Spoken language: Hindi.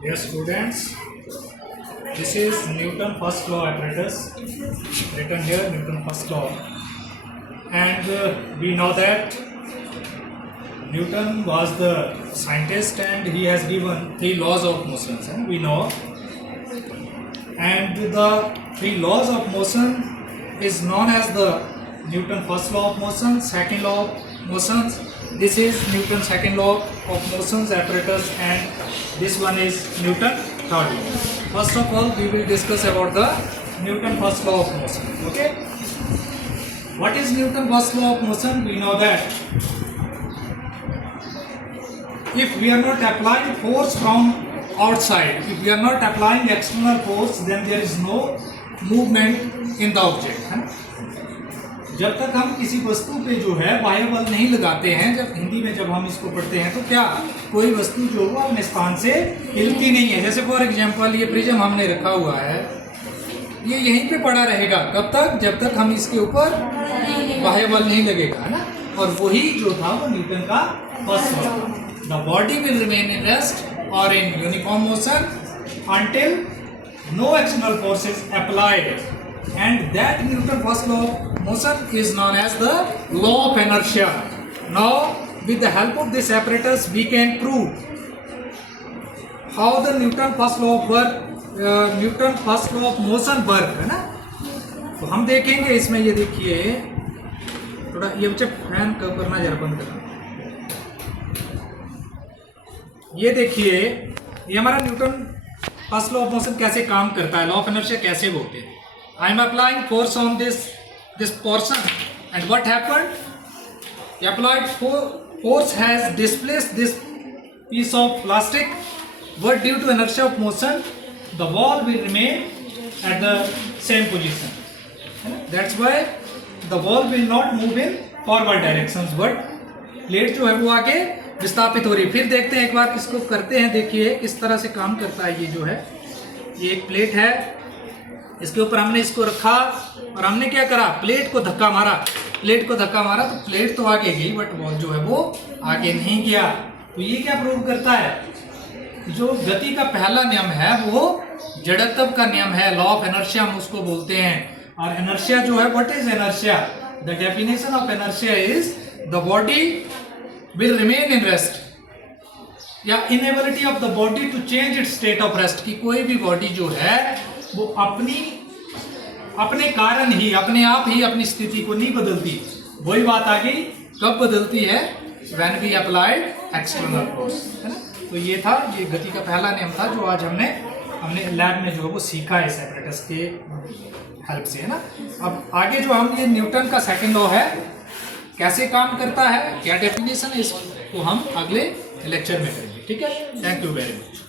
Dear students, this is Newton first law apparatus, written here Newton first law, and we know that Newton was the scientist and he has given 3 laws of motion, and we know, and the 3 laws of motion is known as the Newton first law of motion, second law of motion. This is Newton second law of motions apparatus, and this one is Newton third law. First of all, we will discuss about the Newton first law of motion. Okay, what is Newton first law of motion? We know that if we are not applying force from outside, if we are not applying external force, then there is no movement in the object, है ना? जब तक हम किसी वस्तु पे जो है बाह्य बल नहीं लगाते हैं, जब हिंदी में जब हम इसको पढ़ते हैं तो क्या कोई वस्तु जो वो अपने स्थान से हिलती नहीं है। जैसे फॉर एग्जांपल ये प्रिज्म हमने रखा हुआ है, ये यहीं पे पड़ा रहेगा कब तक, जब तक हम इसके ऊपर बाह्य बल नहीं लगेगा, है ना। और वही जो था वो न्यूटन का first law, the body will remain in rest और in uniform motion until no external force is applied, and that Newton first law of motion is known as the law of inertia. Now with the help of this apparatus we can prove how the Newton first law of work, Newton first law of motion work, है ना। तो हम देखेंगे इसमें, ये देखिए थोड़ा ये बच्चे फैन कब करना जरा बंद करना। ये देखिए ये हमारा Newton first law of motion कैसे काम करता है, लॉ ऑफ इनर्शिया कैसे बोलते हैं। I am applying force on this portion and what happened, applied force has displaced this piece of plastic, but due to inertia of motion the wall will remain at the same position. That's why the wall will not move in forward directions, but plate जो है वो आगे विस्थापित हो रही है। फिर देखते हैं एक बार इसको करते हैं, देखिए किस तरह से काम करता है। ये जो है ये एक प्लेट है, इसके ऊपर हमने इसको रखा और हमने क्या करा, प्लेट को धक्का मारा, प्लेट को धक्का मारा तो प्लेट तो आगे गई बट बॉल जो है वो आगे नहीं गया। तो ये क्या प्रूव करता है, जो गति का पहला नियम है वो जड़त्व का नियम है, लॉ ऑफ इनर्शिया हम उसको बोलते हैं। और इनर्शिया जो है, what is inertia, the definition of inertia is the body will remain in rest या inability of the body to change its state of rest, कि कोई भी बॉडी जो है वो अपने कारण ही अपने आप ही अपनी स्थिति को नहीं बदलती। वही बात आ गई, कब बदलती है, when we applied external force, है ना। तो ये था, ये गति का पहला नियम था जो आज हमने लैब में जो है वो सीखा है इस एपरेटस के हेल्प से, है ना। अब आगे जो हम ये न्यूटन का सेकंड लॉ है कैसे काम करता है, क्या डेफिनेशन है, इसको हम अगले लेक्चर में करेंगे। ठीक है, थैंक यू वेरी मच।